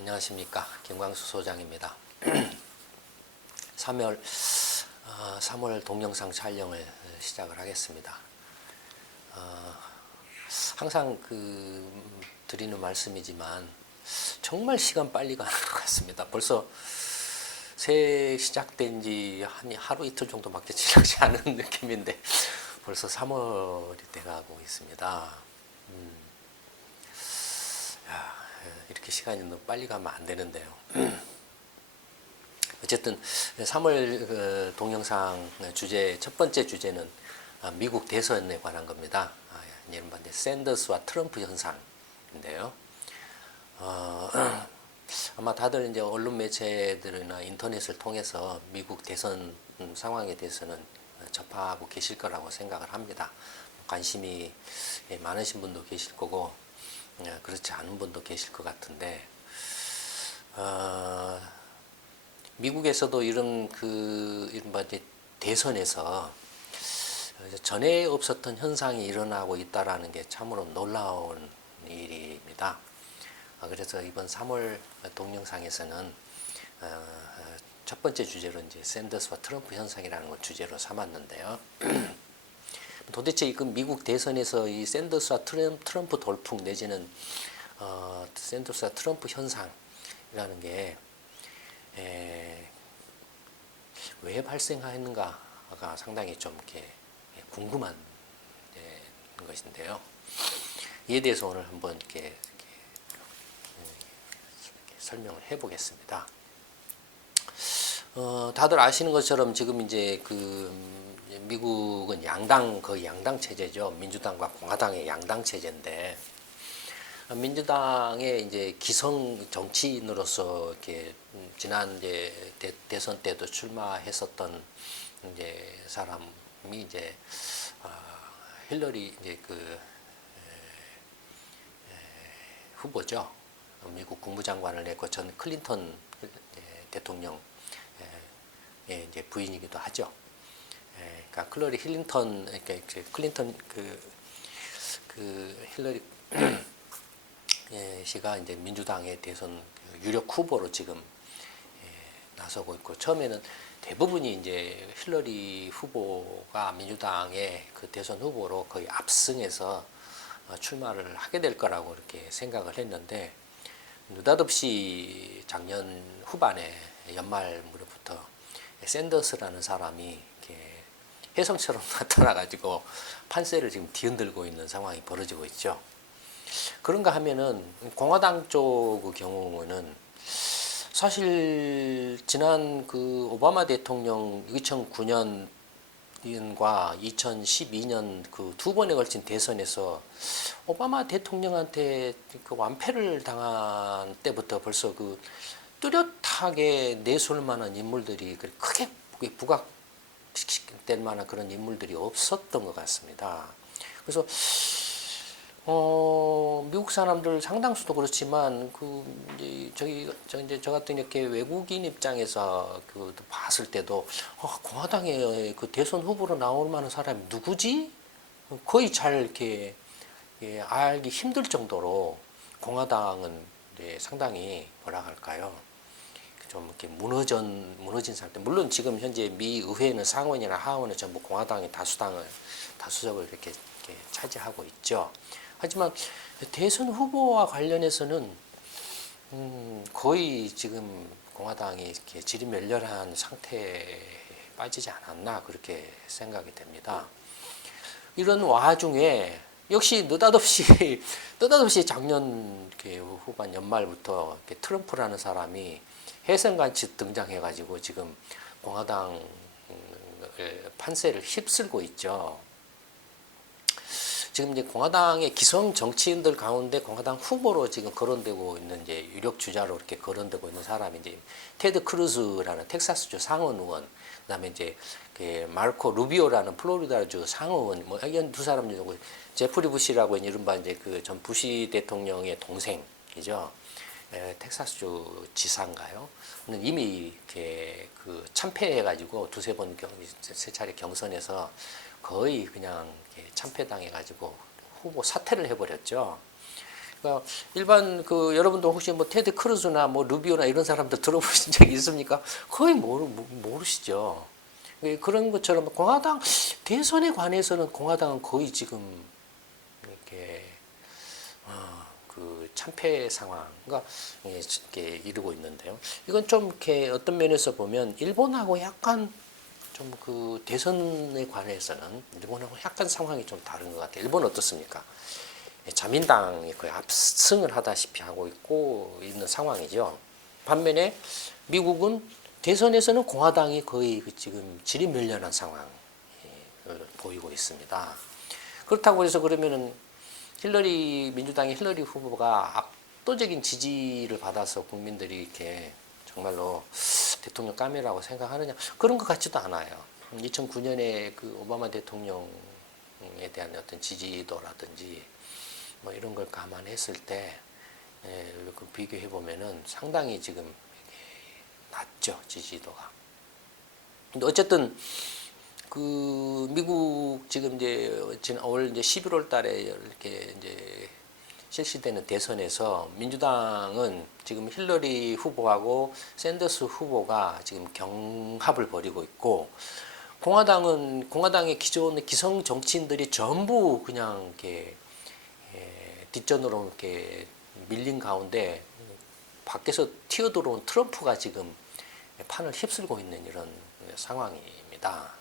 안녕하십니까. 김광수 소장입니다. 3월 동영상 촬영을 시작을 하겠습니다. 항상 드리는 말씀이지만 정말 시간 빨리 가는 것 같습니다. 벌써 새해 시작된 지 하루 이틀 정도밖에 지나지 않은 느낌인데 벌써 3월이 돼가고 있습니다. 이렇게 시간이 너무 빨리 가면 안 되는데요. 어쨌든 3월 동영상 주제 첫 번째 주제는 미국 대선에 관한 겁니다. 이른바 샌더스와 트럼프 현상인데요. 아마 다들 이제 언론 매체들이나 인터넷을 통해서 미국 대선 상황에 대해서는 접하고 계실 거라고 생각을 합니다. 관심이 많으신 분도 계실 거고 그렇지 않은 분도 계실 것 같은데 미국에서도 이런 이른바 대선에서 전에 없었던 현상이 일어나고 있다라는 게 참으로 놀라운 일입니다. 그래서 이번 3월 동영상에서는 첫 번째 주제로 이제 샌더스와 트럼프 현상이라는 걸 주제로 삼았는데요. 도대체 미국 대선에서 이 샌더스와 트럼프 돌풍 내지는 샌더스와 트럼프 현상이라는 게 왜 발생했는가가 상당히 좀 이렇게 궁금한 것인데요. 이에 대해서 오늘 한번 이렇게 설명을 해보겠습니다. 다들 아시는 것처럼 지금 이제 미국은 거의 양당 체제죠. 민주당과 공화당의 양당 체제인데 민주당의 이제 기성 정치인으로서 이렇게 지난 이제 대선 때도 출마했었던 이제 사람이 이제 힐러리 이제 후보죠. 미국 국무장관을 했고 전 클린턴 대통령의 이제 부인이기도 하죠. 그러니까 클러리 힐링턴, 클린턴 힐러리 씨가 이제 민주당의 대선 유력 후보로 지금 나서고 있고 처음에는 대부분이 이제 힐러리 후보가 민주당의 대선 후보로 거의 압승해서 출마를 하게 될 거라고 이렇게 생각을 했는데 느닷없이 작년 후반에 연말 무렵부터 샌더스라는 사람이 이렇게 혜성처럼 나타나가지고 판세를 지금 뒤흔들고 있는 상황이 벌어지고 있죠. 그런가 하면은 공화당 쪽의 경우는 사실 지난 오바마 대통령 2009년과 2012년 두 번에 걸친 대선에서 오바마 대통령한테 완패를 당한 때부터 벌써 뚜렷하게 내세울 만한 인물들이 크게 부각될 만한 그런 인물들이 없었던 것 같습니다. 그래서 미국 사람들 상당수도 그렇지만 저 같은 이렇게 외국인 입장에서 봤을 때도 공화당의 대선 후보로 나올 만한 사람이 누구지? 거의 잘 이렇게 알기 힘들 정도로 공화당은 상당히 뭐라 할까요? 좀 이렇게 무너진 상태. 물론 지금 현재 미 의회는 상원이나 하원은 전부 공화당이 다수석을 이렇게 차지하고 있죠. 하지만 대선 후보와 관련해서는 거의 지금 공화당이 이렇게 지리멸렬한 상태에 빠지지 않았나 그렇게 생각이 됩니다. 이런 와중에 역시 느닷없이 작년 후반 연말부터 트럼프라는 사람이 해성같이 등장해가지고 지금 공화당 판세를 휩쓸고 있죠. 지금 이제 공화당의 기성 정치인들 가운데 공화당 후보로 지금 거론되고 있는 이제 유력 주자로 이렇게 거론되고 있는 사람이 이제 테드 크루즈라는 텍사스주 상원 의원, 그다음에 이제 마르코 루비오라는 플로리다주 상원 의원, 이런 두 사람 정도, 제프리 부시라고 이른바 이제 전 부시 대통령의 동생이죠. 텍사스주 지사인가요? 이미 이렇게 참패해가지고 세 차례 경선에서 거의 그냥 참패당해가지고 후보 사퇴를 해버렸죠. 그러니까 일반 그 여러분도 혹시 뭐 테드 크루즈나 뭐 루비오나 이런 사람들 들어보신 적이 있습니까? 거의 모르시죠. 그런 것처럼 공화당 대선에 관해서는 공화당은 거의 지금 이렇게 그 참패 상황과 이렇게 이르고 있는데요. 이건 좀 이렇게 어떤 면에서 보면 일본하고 약간 좀 그 대선에 관해서는 일본하고 약간 상황이 좀 다른 것 같아요. 일본 어떻습니까? 자민당이 거의 압승을 하다시피 하고 있는 상황이죠. 반면에 미국은 대선에서는 공화당이 거의 지금 지리멸렬한 상황을 보이고 있습니다. 그렇다고 해서 그러면은 민주당의 힐러리 후보가 압도적인 지지를 받아서 국민들이 이렇게 정말로 대통령 까미라고 생각하느냐 그런 것 같지도 않아요. 2009년에 그 오바마 대통령에 대한 어떤 지지도라든지 뭐 이런 걸 감안했을 때 비교해 보면은 상당히 지금 낮죠, 지지도가. 근데 어쨌든 그 미국 지금 올 이제 11월 달에 이렇게 이제 실시되는 대선에서 민주당은 지금 힐러리 후보하고 샌더스 후보가 지금 경합을 벌이고 있고 공화당의 기존의 기성 정치인들이 전부 그냥 이렇게 뒷전으로 이렇게 밀린 가운데 밖에서 튀어들어온 트럼프가 지금 판을 휩쓸고 있는 이런 상황입니다.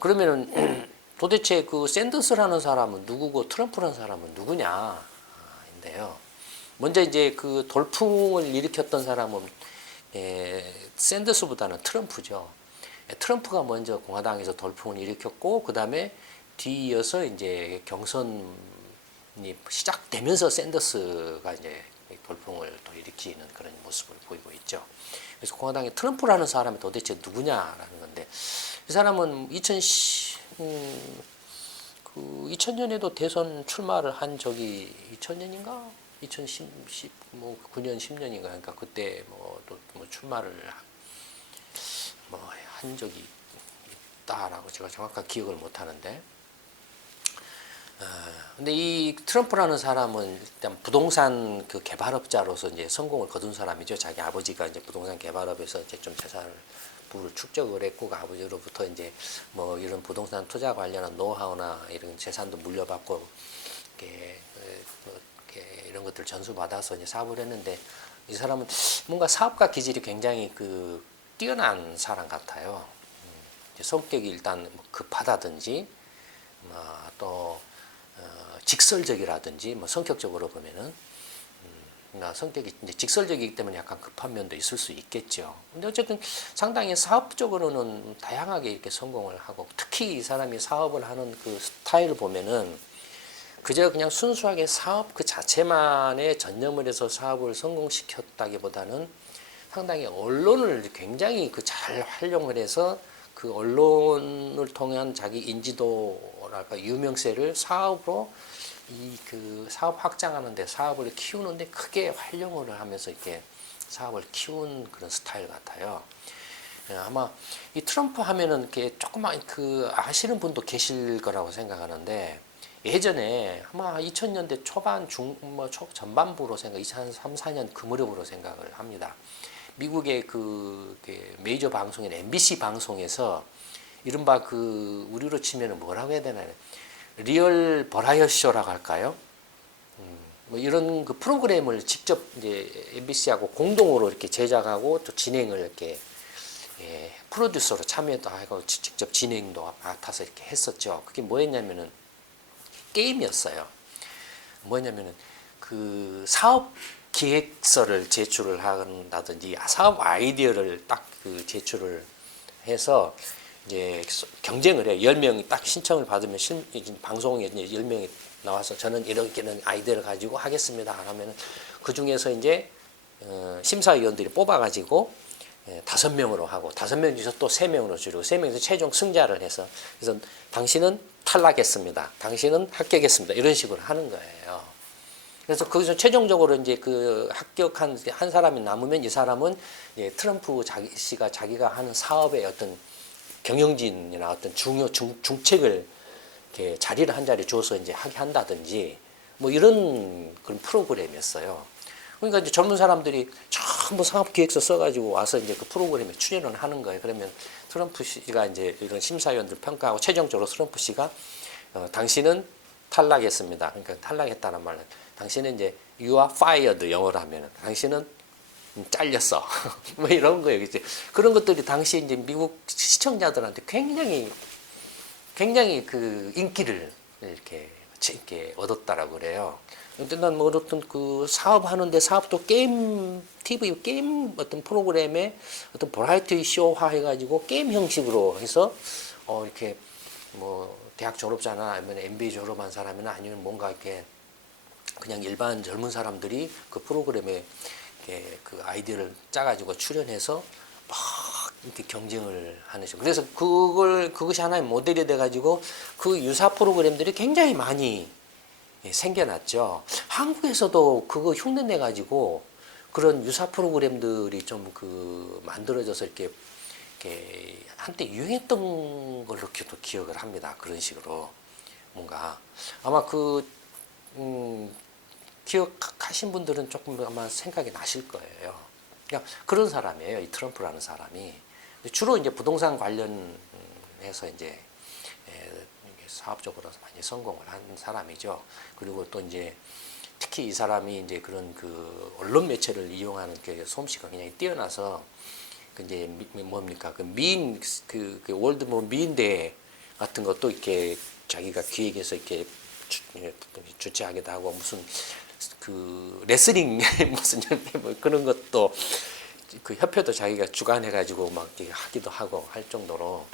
그러면은 도대체 그 샌더스라는 사람은 누구고 트럼프라는 사람은 누구냐인데요. 먼저 이제 그 돌풍을 일으켰던 사람은 샌더스보다는 트럼프죠. 트럼프가 먼저 공화당에서 돌풍을 일으켰고 그 다음에 뒤이어서 이제 경선이 시작되면서 샌더스가 이제 돌풍을 또 일으키는 그런 모습을 보이고 있죠. 그래서 공화당의 트럼프라는 사람이 도대체 누구냐라는 건데 이 사람은 2000년에도 대선 출마를 한 적이 2000년인가 2010 뭐 9년 10년인가 그러니까 그때 또 출마를 한 적이 있다라고 제가 정확하게 기억을 못 하는데 근데 이 트럼프라는 사람은 일단 부동산 그 개발업자로서 이제 성공을 거둔 사람이죠. 자기 아버지가 이제 부동산 개발업에서 이제 좀 재산을 부를 축적을 했고 그 아버지로부터 이제 뭐 이런 부동산 투자 관련한 노하우나 이런 재산도 물려받고 이렇게 이런 것들 전수받아서 이제 사업을 했는데 이 사람은 뭔가 사업가 기질이 굉장히 그 뛰어난 사람 같아요. 성격이 일단 급하다든지 또 직설적이라든지 성격적으로 보면은 성격이 이제 직설적이기 때문에 약간 급한 면도 있을 수 있겠죠. 근데 어쨌든 상당히 사업적으로는 다양하게 이렇게 성공을 하고 특히 이 사람이 사업을 하는 그 스타일을 보면은 그저 그냥 순수하게 사업 그 자체만에 전념을 해서 사업을 성공시켰다기보다는 상당히 언론을 굉장히 그 잘 활용을 해서 그 언론을 통한 자기 인지도랄까 유명세를 사업으로 그 사업 확장하는데 사업을 키우는데 크게 활용을 하면서 이렇게 사업을 키운 그런 스타일 같아요. 아마 이 트럼프 하면은 이렇게 조금만 그 아시는 분도 계실 거라고 생각하는데 예전에 아마 2000년대 초반 전반부로 생각 2003, 4년 그 무렵으로 생각을 합니다. 미국의 그 메이저 방송인 MBC 방송에서 이른바 그 우리로 치면은 뭐라고 해야 되나요? 리얼 버라이어티 쇼라고 할까요? 뭐 이런 그 프로그램을 직접 이제 MBC하고 공동으로 이렇게 제작하고 또 진행을 이렇게 프로듀서로 참여도 하고 직접 진행도 맡아서 이렇게 했었죠. 그게 뭐였냐면은 게임이었어요. 뭐냐면은 그 사업 기획서를 제출을 한다든지 사업 아이디어를 딱 그 제출을 해서 이제 경쟁을 해요. 10명이 딱 신청을 받으면 방송에 이제 10명이 나와서 저는 이런 아이디어를 가지고 하겠습니다. 하면 그 중에서 이제 심사위원들이 뽑아가지고 5명으로 하고 5명 중에서 또 3명으로 줄이고 3명에서 최종 승자를 해서 그래서 당신은 탈락했습니다. 당신은 합격했습니다. 이런 식으로 하는 거예요. 그래서 거기서 최종적으로 이제 그 합격한 한 사람이 남으면 이 사람은 트럼프 씨가 자기가 하는 사업의 어떤 경영진이나 어떤 중책을 이렇게 자리를 한 자리 줘서 이제 하게 한다든지 뭐 이런 그런 프로그램이었어요. 그러니까 이제 젊은 사람들이 전부 상업기획서 써가지고 와서 이제 그 프로그램에 출연을 하는 거예요. 그러면 트럼프 씨가 이제 이런 심사위원들 평가하고 최종적으로 트럼프 씨가 당신은 탈락했습니다. 그러니까 탈락했다는 말은 당신은 이제 you are fired 영어로 하면은 당신은 잘렸어. 뭐 이런 거예요. 이제 그런 것들이 당시 이제 미국 시청자들한테 굉장히 그 인기를 이렇게 얻었다라고 그래요. 근데 난 뭐 어떤 그 사업하는데 사업도 TV 게임 어떤 프로그램에 어떤 버라이어티 쇼화 해가지고 게임 형식으로 해서 이렇게 뭐 대학 졸업자나 아니면 MBA 졸업한 사람이나 아니면 뭔가 이렇게 그냥 일반 젊은 사람들이 그 프로그램에 이렇게 그 아이디어를 짜가지고 출연해서 막 이렇게 경쟁을 하는 식. 그래서 그것이 하나의 모델이 돼가지고 그 유사 프로그램들이 굉장히 많이 생겨났죠. 한국에서도 그거 흉내내 가지고 그런 유사 프로그램들이 좀 그 만들어져서 이렇게 한때 유행했던 걸로 기억을 합니다. 그런 식으로 뭔가 아마 기억하신 분들은 조금 아마 생각이 나실 거예요. 그러니까 그런 사람이에요. 이 트럼프라는 사람이 주로 이제 부동산 관련해서 이제 사업적으로 많이 성공을 한 사람이죠. 그리고 또 이제 특히 이 사람이 이제 그런 그 언론 매체를 이용하는 그 솜씨가 굉장히 뛰어나서 그 이제 뭡니까 그 월드 뭐 미인대회 같은 것도 이렇게 자기가 기획해서 이렇게 주최하기도 하고 무슨 그 레슬링 무슨 뭐 그런 것도 그 협회도 자기가 주관해가지고 막 이렇게 하기도 하고 할 정도로.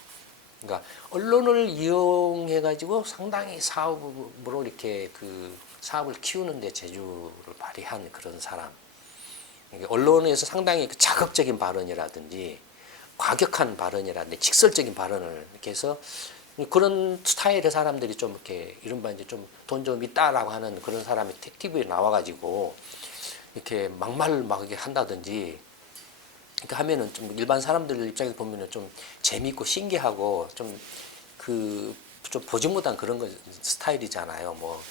그러니까 언론을 이용해 가지고 상당히 사업으로 이렇게 그 사업을 키우는데 재주를 발휘한 그런 사람. 그러니까 언론에서 상당히 그 자극적인 발언이라든지 과격한 발언이라든지 직설적인 발언을 이렇게 해서 그런 스타일의 사람들이 좀 이렇게 이른바 이제 좀 돈 좀 있다라고 하는 그런 사람이 TV에 나와가지고 이렇게 막말을 막 이렇게 한다든지. 그러니까 하면은 좀 일반 사람들 입장에서 보면은 좀 재미있고 신기하고 좀 보지 못한 그런 거 스타일이잖아요. 뭐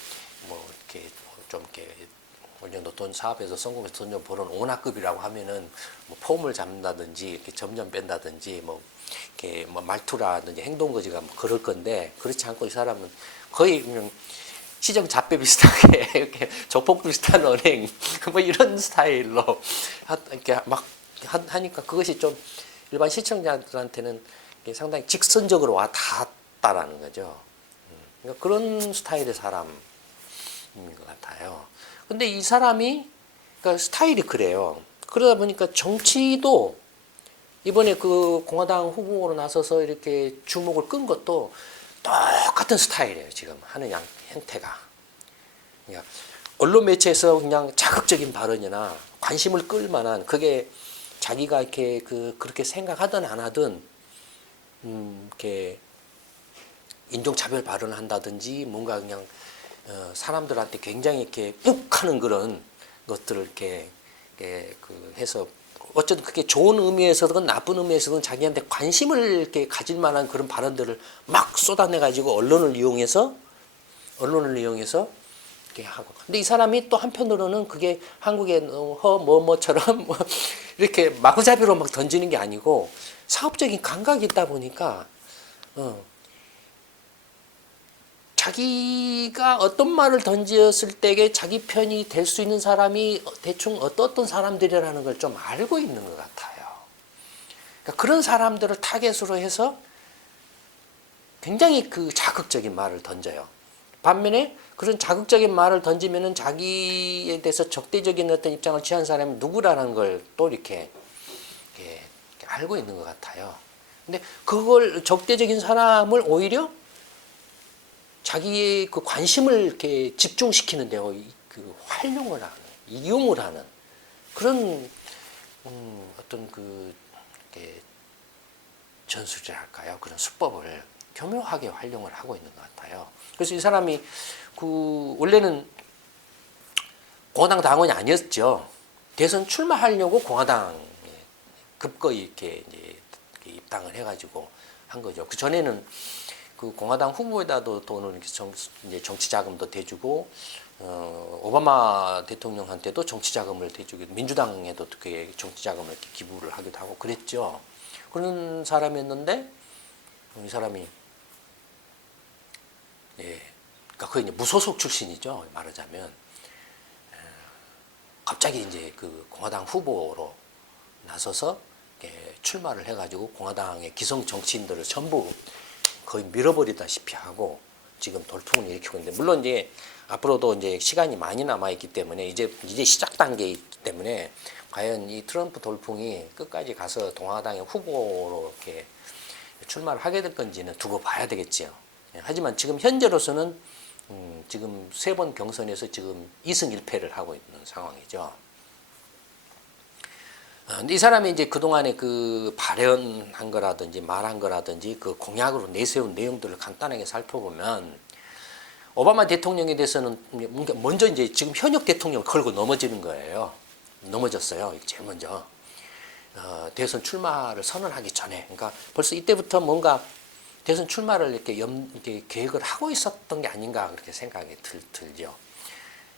이렇게 좀 이렇게 어느 정도 돈 사업에서 성공해서 돈 좀 버는 오나급이라고 하면은 뭐 폼을 잡는다든지 이렇게 점점 뺀다든지 뭐 이렇게 뭐 말투라든지 행동 거지가 뭐 그럴 건데 그렇지 않고 이 사람은 거의 그냥 시정 잡배 비슷하게 이렇게 조폭 비슷한 언행 뭐 이런 스타일로 이렇게 막 하니까 그것이 좀 일반 시청자들한테는 상당히 직선적으로 와 닿았다라는 거죠. 그러니까 그런 스타일의 사람인 것 같아요. 근데 이 사람이 그러니까 스타일이 그래요. 그러다 보니까 정치도 이번에 그 공화당 후보로 나서서 이렇게 주목을 끈 것도 똑같은 스타일이에요. 지금 하는 형태가. 그러니까 언론 매체에서 그냥 자극적인 발언이나 관심을 끌 만한 그게 자기가 이렇게 그렇게 생각하든 안 하든 이렇게 인종차별 발언을 한다든지 뭔가 그냥 사람들한테 굉장히 이렇게 욱하는 그런 것들을 이렇게 해서 어쨌든 그게 좋은 의미에서든 나쁜 의미에서든 자기한테 관심을 이렇게 가질 만한 그런 발언들을 막 쏟아내 가지고 언론을 이용해서 이렇게 하고. 근데 이 사람이 또 한편으로는 그게 한국의 뭐처럼 이렇게 마구잡이로 막 던지는 게 아니고 사업적인 감각이 있다 보니까 자기가 어떤 말을 던졌을 때에 자기 편이 될 수 있는 사람이 대충 어떤 사람들이라는 걸 좀 알고 있는 것 같아요. 그러니까 그런 사람들을 타겟으로 해서 굉장히 그 자극적인 말을 던져요. 반면에 그런 자극적인 말을 던지면은 자기에 대해서 적대적인 어떤 입장을 취한 사람이 누구라는 걸 또 이렇게 알고 있는 것 같아요. 근데 그걸 적대적인 사람을 오히려 자기의 그 관심을 이렇게 집중시키는 데 그 활용을 하는, 이용을 하는 그런 어떤 전술이랄까요? 그런 수법을 교묘하게 활용을 하고 있는 것 같아요. 그래서 이 사람이 원래는 공화당 당원이 아니었죠. 대선 출마하려고 공화당 급거이 이렇게 이제 입당을 해가지고 한 거죠. 그 전에는 그 공화당 후보에다도 돈을 이제 정치 자금도 대주고 오바마 대통령한테도 정치 자금을 대주고 민주당에도 그 정치 자금을 이렇게 기부를 하기도 하고 그랬죠. 그런 사람이었는데 이 사람이 그러니까 거의 이제 무소속 출신이죠. 말하자면 갑자기 이제 그 공화당 후보로 나서서 출마를 해가지고 공화당의 기성 정치인들을 전부 거의 밀어버리다시피 하고 지금 돌풍을 일으키고 있는데 물론 이제 앞으로도 이제 시간이 많이 남아 있기 때문에 이제 시작 단계이기 때문에 과연 이 트럼프 돌풍이 끝까지 가서 공화당의 후보로 이렇게 출마를 하게 될 건지는 두고 봐야 되겠지요. 하지만 지금 현재로서는 지금 3번 경선에서 지금 2승 1패를 하고 있는 상황이죠. 근데 이 사람이 이제 그동안에 그 발언한 거라든지 말한 거라든지 그 공약으로 내세운 내용들을 간단하게 살펴보면 오바마 대통령에 대해서는 먼저 이제 지금 현역 대통령을 걸고 넘어지는 거예요. 넘어졌어요. 제일 먼저. 대선 출마를 선언하기 전에. 그러니까 벌써 이때부터 뭔가 대선 출마를 이렇게 계획을 하고 있었던 게 아닌가 그렇게 생각이 들죠.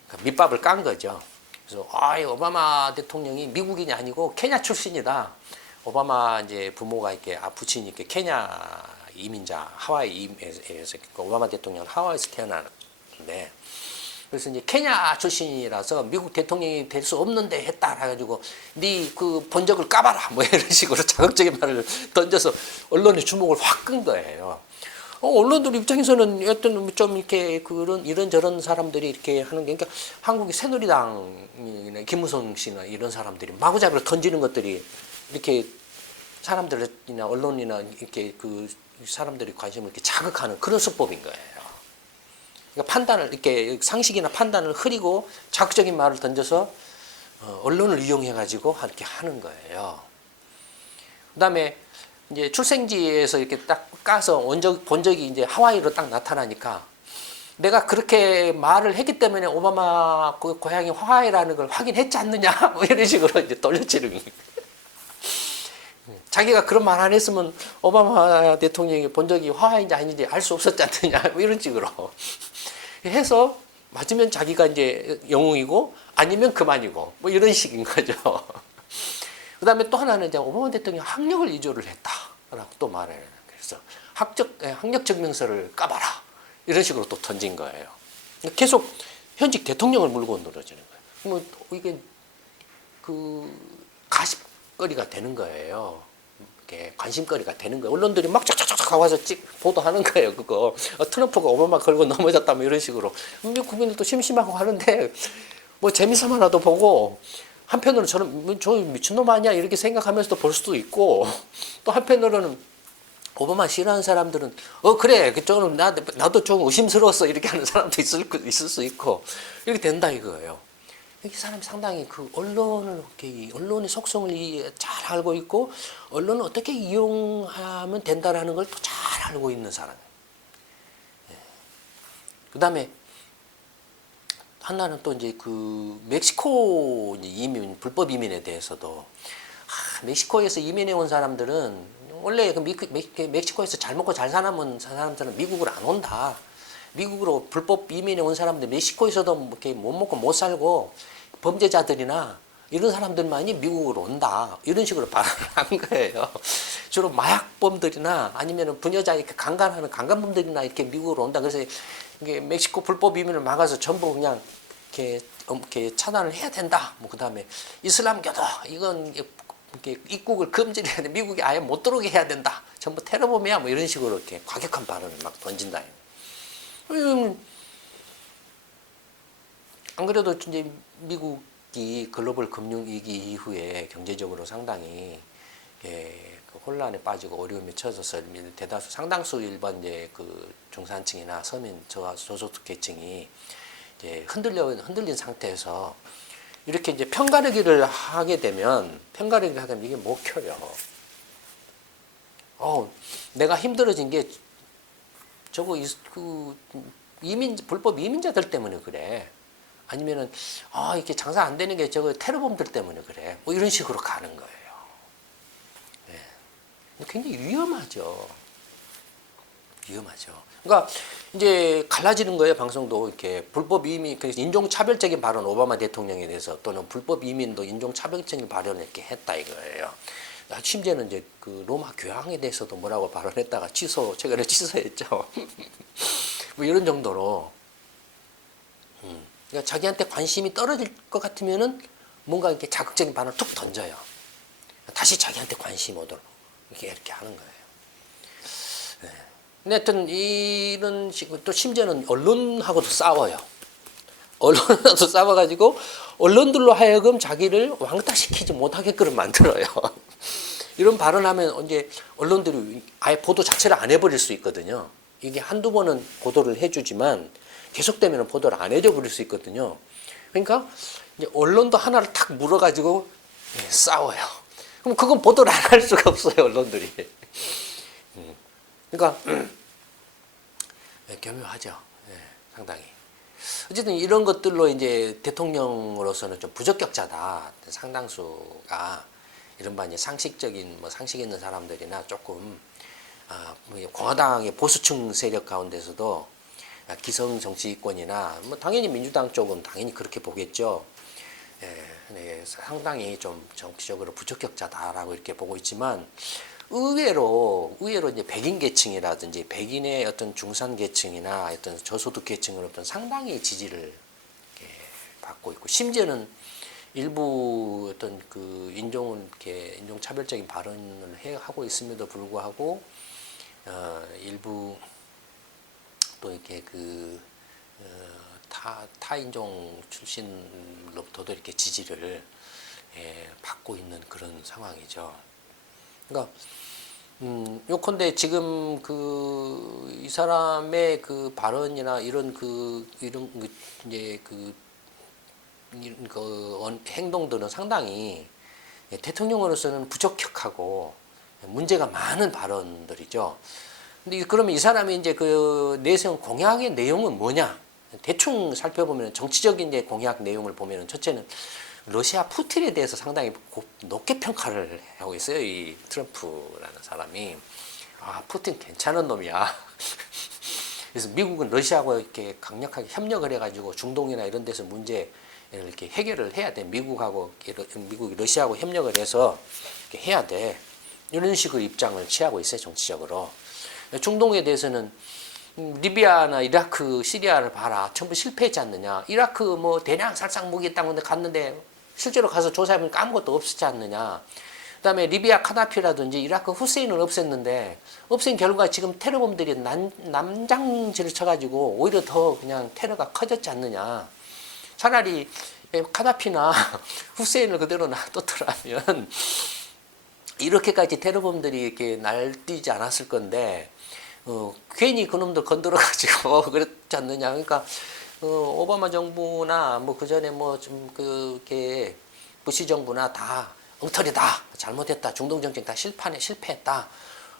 그러니까 밑밥을 깐 거죠. 그래서 오바마 대통령이 미국인이 아니고 케냐 출신이다. 오바마 이제 부모가 이렇게 부친이 이렇게 케냐 이민자 하와이에서 오바마 대통령은 하와이에서 태어났는데 그래서 이제 케냐 출신이라서 미국 대통령이 될 수 없는데 했다 해가지고 네 그 본적을 까봐라 뭐 이런 식으로 자극적인 말을 던져서 언론의 주목을 확 끈 거예요. 언론들 입장에서는 어떤 좀 이렇게 그런 이런저런 사람들이 이렇게 하는 게 그러니까 한국의 새누리당이나 김무성 씨나 이런 사람들이 마구잡이로 던지는 것들이 이렇게 사람들이나 언론이나 이렇게 그 사람들이 관심을 이렇게 자극하는 그런 수법인 거예요. 그러니까 판단을 이렇게 상식이나 판단을 흐리고 자극적인 말을 던져서 언론을 이용해 가지고 이렇게 하는 거예요. 그다음에 이제 출생지에서 이렇게 딱 까서 본적이 이제 하와이로 딱 나타나니까 내가 그렇게 말을 했기 때문에 오바마 그 고향이 하와이라는 걸 확인했지 않느냐 뭐 이런 식으로 이제 돌려치는 거예요. 자기가 그런 말 안 했으면 오바마 대통령이 본적이 하와이인지 아닌지 알 수 없었지 않느냐 뭐 이런 식으로 해서 맞으면 자기가 이제 영웅이고 아니면 그만이고 뭐 이런 식인 거죠. 그 다음에 또 하나는 이제 오바마 대통령이 학력을 위조를 했다라고 또 말해요. 그래서 학력 증명서를 까봐라 이런 식으로 또 던진 거예요. 계속 현직 대통령을 물고 늘어지는 거예요. 뭐 이게 그 가십거리가 되는 거예요. 이렇게 관심거리가 되는 거예요. 언론들이 막 쫙쫙쫙 와서 보도하는 거예요. 그거 트럼프가 오바마 걸고 넘어졌다 뭐 이런 식으로 미국 국민들도 심심하고 하는데 뭐 재미삼아라도 보고 한편으로는 저는 저 미친놈 아니야 이렇게 생각하면서도 볼 수도 있고 또 한편으로는 오바마 싫어하는 사람들은 그래 저는 나도 좀 의심스러웠어 이렇게 하는 사람도 있을 수 있고 이렇게 된다 이거예요. 이 사람이 상당히 그 언론의 속성을 잘 알고 있고 언론을 어떻게 이용하면 된다라는 걸 또 잘 알고 있는 사람이에요. 그다음에 하나는 또 이제 그 멕시코 이민 불법 이민에 대해서도 멕시코에서 이민해 온 사람들은 원래 그 멕시코에서 잘 먹고 잘 사는 사람들은 미국으로 안 온다. 미국으로 불법 이민해 온 사람들 멕시코에서도 이렇게 못 먹고 못 살고 범죄자들이나 이런 사람들만이 미국으로 온다. 이런 식으로 발언을 한 거예요. 주로 마약범들이나 아니면 부녀자 이렇게 강간하는 강간범들이나 이렇게 미국으로 온다. 그래서 이게 멕시코 불법 이민을 막아서 전부 그냥 이렇게 차단을 해야 된다. 뭐 그다음에 이슬람교도 이건 이렇게 입국을 금지를 해야 돼. 미국에 아예 못 들어오게 해야 된다. 전부 테러범이야. 뭐 이런 식으로 이렇게 과격한 발언을 막 던진다. 안 그래도 이제 미국이 글로벌 금융위기 이후에 경제적으로 상당히 그 혼란에 빠지고 어려움에 처져서 대다수 상당수 일반 이제 그 중산층이나 서민 저소득 계층이 이제 흔들린 상태에서 이렇게 이제 편가르기를 하게 되면 이게 못 켜요. 내가 힘들어진 게 저거 불법 이민자들 때문에 그래. 아니면은 이게 장사 안 되는 게 저거 테러범들 때문에 그래. 뭐 이런 식으로 가는 거예요. 네. 굉장히 위험하죠. 위험하죠. 그러니까 이제 갈라지는 거예요. 방송도 이렇게 불법 이민, 인종차별적인 발언 오바마 대통령에 대해서 또는 불법 이민도 인종차별적인 발언을 이렇게 했다 이거예요. 심지어는 이제 그 로마 교황에 대해서도 뭐라고 발언했다가 최근에 취소했죠. 뭐 이런 정도로. 그러니까 자기한테 관심이 떨어질 것 같으면은 뭔가 이렇게 자극적인 발언을 툭 던져요. 다시 자기한테 관심이 오도록 이렇게 하는 거예요. 네. 근데 하여튼 이런 식으로 또 심지어는 언론하고도 싸워요. 언론하고도 싸워가지고 언론들로 하여금 자기를 왕따시키지 못하게끔 만들어요. 이런 발언하면 이제 언론들이 아예 보도 자체를 안 해버릴 수 있거든요. 이게 한두 번은 보도를 해주지만 계속되면 보도를 안 해줘 버릴 수 있거든요. 그러니까 이제 언론도 하나를 탁 물어가지고 싸워요. 그럼 그건 보도를 안 할 수가 없어요, 언론들이. 그러니까 교묘하죠. 상당히. 어쨌든 이런 것들로 이제 대통령으로서는 좀 부적격자다. 상당수가 이른바 이제 상식적인 상식 있는 사람들이나 조금 공화당의 보수층 세력 가운데서도 기성 정치권이나 당연히 민주당 쪽은 당연히 그렇게 보겠죠. 상당히 좀 정치적으로 부적격자다라고 이렇게 보고 있지만 의외로 이제 백인 계층이라든지 백인의 어떤 중산 계층이나 어떤 저소득 계층으로부터 상당히 지지를 받고 있고 심지어는 일부 어떤 그 인종 차별적인 발언을 하고 있음에도 불구하고 일부 또 이렇게 타인종 출신으로부터도 이렇게 지지를 받고 있는 그런 상황이죠. 그러니까 요컨대 지금 이 사람의 그 발언이나 이런 이제 행동들은 상당히 대통령으로서는 부적격하고 문제가 많은 발언들이죠. 근데 그러면 이 사람이 이제 내세운 공약의 내용은 뭐냐? 대충 살펴보면 정치적인 이제 공약 내용을 보면은 첫째는 러시아 푸틴에 대해서 상당히 높게 평가를 하고 있어요. 이 트럼프라는 사람이. 푸틴 괜찮은 놈이야. 그래서 미국은 러시아하고 이렇게 강력하게 협력을 해가지고 중동이나 이런 데서 문제 이렇게 해결을 해야 돼. 미국이 러시아하고 협력을 해서 이렇게 해야 돼. 이런 식의 입장을 취하고 있어요. 정치적으로. 중동에 대해서는 리비아나 이라크, 시리아를 봐라. 전부 실패했지 않느냐. 이라크 대량 살상 무기 땅 갔는데 실제로 가서 조사해보니까 아무것도 없었지 않느냐. 그 다음에 리비아 카다피라든지 이라크 후세인을 없앴는데 없앤 결과 지금 테러범들이 남장질을 쳐가지고 오히려 더 그냥 테러가 커졌지 않느냐. 차라리 카다피나 후세인을 그대로 놔뒀더라면 이렇게까지 테러범들이 이렇게 날뛰지 않았을 건데 괜히 그놈들 건드려가지고 그랬지 않느냐. 그러니까 오바마 정부나 그 전에 좀 이렇게 부시 정부나 다 엉터리다, 잘못했다, 중동 정책 다 실패했다.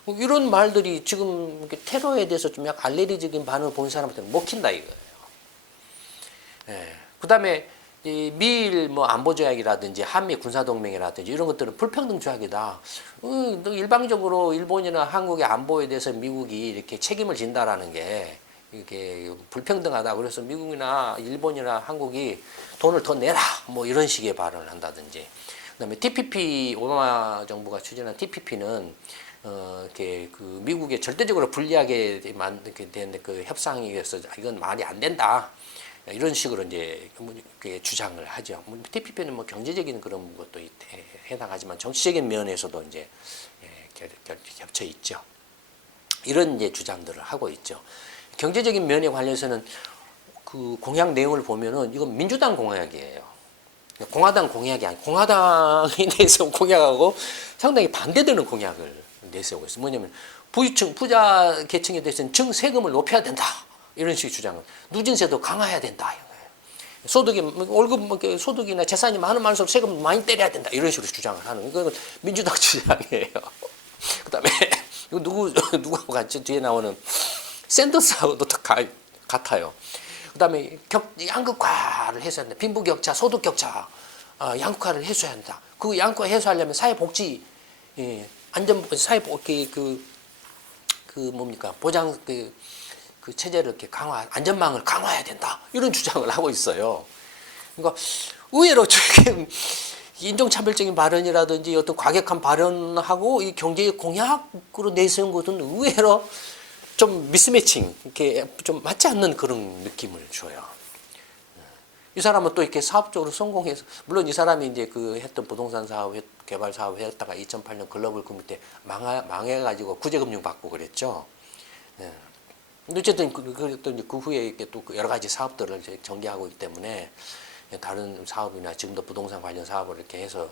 이런 말들이 지금 테러에 대해서 좀 약간 알레르기적인 반응을 보는 사람한테는 먹힌다 이거예요. 그다음에 미일 안보 조약이라든지 한미 군사 동맹이라든지 이런 것들은 불평등 조약이다. 일방적으로 일본이나 한국의 안보에 대해서 미국이 이렇게 책임을 진다라는 게 이렇게 불평등하다. 그래서 미국이나 일본이나 한국이 돈을 더 내라. 이런 식의 발언을 한다든지. 그다음에 TPP 오바마 정부가 추진한 TPP는 이렇게 미국에 절대적으로 불리하게 된 그 협상이어서 이건 말이 안 된다. 이런 식으로 이제 주장을 하죠. TPP는 경제적인 그런 것도 해당하지만 정치적인 면에서도 이제 겹쳐 있죠. 이런 이제 주장들을 하고 있죠. 경제적인 면에 관해서는 그 공약 내용을 보면은 이건 민주당 공약이에요. 공화당 공약이 아니고 공화당에 대해서 공약하고 상당히 반대되는 공약을 내세우고 있어요. 뭐냐면 부자 계층에 대해서는 세금을 높여야 된다. 이런 식의 주장을. 누진세도 강화해야 된다. 소득이 월급 소득이나 재산이 많은 많을수록 세금 많이 때려야 된다. 이런 식으로 주장을 하는 이건 민주당 주장이에요. 그다음에 이거 누구하고 같이 뒤에 나오는 샌더스하고도 같아요. 그다음에 양극화를 해소해야 된다. 빈부격차, 소득격차, 양극화를 해소해야 한다. 그 양극화 해소하려면 사회복지, 안전 사회복지 그 뭡니까 보장 그 체제를 이렇게 안전망을 강화해야 된다 이런 주장을 하고 있어요. 그러니까 의외로 지금 인종차별적인 발언이라든지 어떤 과격한 발언하고 이 경제 공약으로 내세운 것은 의외로 좀 미스매칭 이렇게 좀 맞지 않는 그런 느낌을 줘요. 이 사람은 또 이렇게 사업적으로 성공해서 물론 이 사람이 이제 그 했던 부동산 사업 개발 사업 했다가 2008년 글로벌 금융 때 망해가지고 구제금융 받고 그랬죠. 예. 어쨌든 그 후에 이렇게 또 여러 가지 사업들을 전개하고 있기 때문에 다른 사업이나 지금도 부동산 관련 사업을 이렇게 해서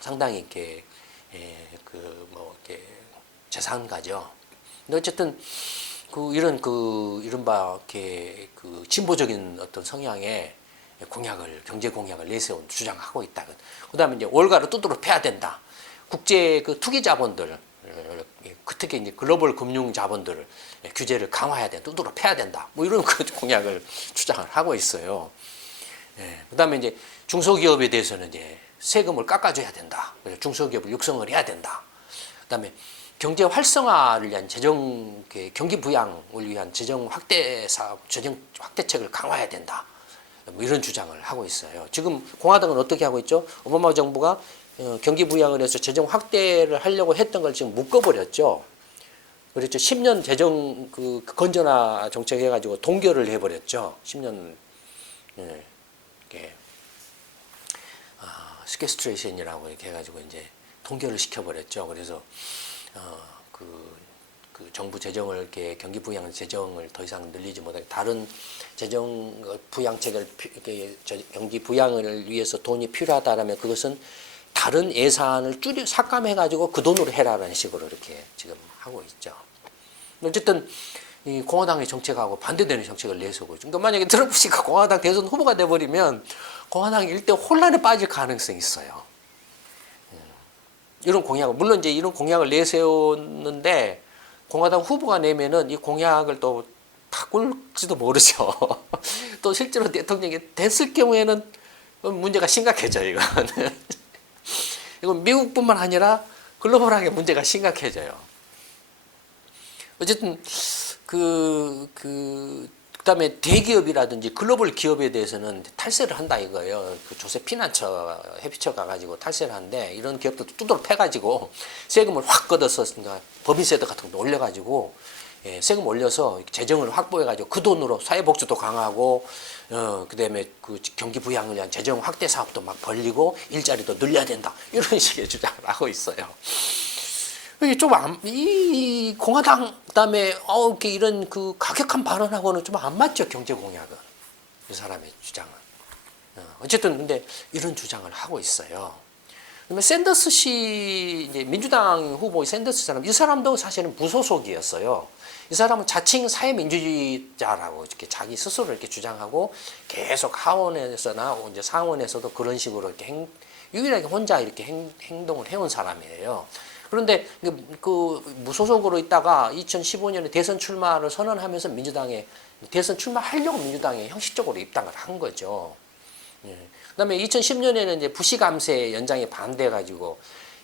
상당히 이렇게 그 뭐 이렇게 재산가죠. 근데 어쨌든 이런 이른바 이렇게 그 진보적인 어떤 성향의 경제 공약을 내세운 주장하고 있다. 그다음에 이제 월가를 두드러 패야 된다. 국제 그 투기 자본들 특히 이제 글로벌 금융 자본들을 규제를 강화해야 된다. 두드러 패야 된다. 뭐 이런 그 공약을 주장을 하고 있어요. 그다음에 이제 중소기업에 대해서는 이제 세금을 깎아줘야 된다. 중소기업을 육성을 해야 된다. 그다음에 경제 활성화를 위한 경기 부양을 위한 재정 확대책을 강화해야 된다. 뭐 이런 주장을 하고 있어요. 지금 공화당은 어떻게 하고 있죠? 오바마 정부가 경기 부양을 해서 재정 확대를 하려고 했던 걸 지금 묶어버렸죠. 그렇죠. 10년 재정 건전화 정책 해가지고 동결을 해버렸죠. 10년 스케스트레이션이라고 이렇게 해가지고 이제 동결을 시켜버렸죠. 그래서 그 정부 재정을 이렇게 경기 부양 재정을 더 이상 늘리지 못하게 다른 재정 부양책을 경기 부양을 위해서 돈이 필요하다라면 그것은 다른 예산을 삭감해가지고 그 돈으로 해라라는 식으로 이렇게 지금 하고 있죠. 어쨌든 이 공화당의 정책하고 반대되는 정책을 내세우고 있죠. 그러니까 만약에 트럼프 씨가 공화당 대선 후보가 돼버리면 공화당이 일대 혼란에 빠질 가능성이 있어요. 이런 공약을 물론 이제 이런 공약을 내세웠는데 공화당 후보가 내면은 이 공약을 또 바꿀지도 모르죠. 또 실제로 대통령이 됐을 경우에는 문제가 심각해져요. 이거는 이건 미국뿐만 아니라 글로벌하게 문제가 심각해져요. 어쨌든 그다음에 대기업이라든지 글로벌 기업에 대해서는 탈세를 한다 이거예요. 그 조세 피난처 회피처 가가지고 탈세를 하는데 이런 기업들도 두드러 패가지고 세금을 확 걷어서 그러니까 법인세도 같은 거 올려가지고 세금 올려서 재정을 확보해가지고 그 돈으로 사회복지도 강하고 그다음에 그 경기 부양을 위한 재정 확대 사업도 막 벌리고 일자리도 늘려야 된다 이런 식의 주장을 하고 있어요. 이게 좀 이 공화당 그다음에 이렇게 이런 그 가격한 발언하고는 좀 안 맞죠. 경제 공약은 이 사람의 주장은. 어쨌든 근데 이런 주장을 하고 있어요. 그다음에 샌더스 씨 이제 민주당 후보 샌더스 사람 이 사람도 사실은 무소속이었어요. 이 사람은 자칭 사회민주주의자라고 이렇게 자기 스스로 이렇게 주장하고 계속 하원에서나 이제 상원에서도 그런 식으로 이렇게 유일하게 혼자 이렇게 행동을 해온 사람이에요. 그런데 그 무소속으로 있다가 2015년에 대선 출마를 선언하면서 민주당에 대선 출마하려고 민주당에 형식적으로 입당을 한 거죠. 그다음에 2010년에는 이제 부시 감세 연장에 반대해가지고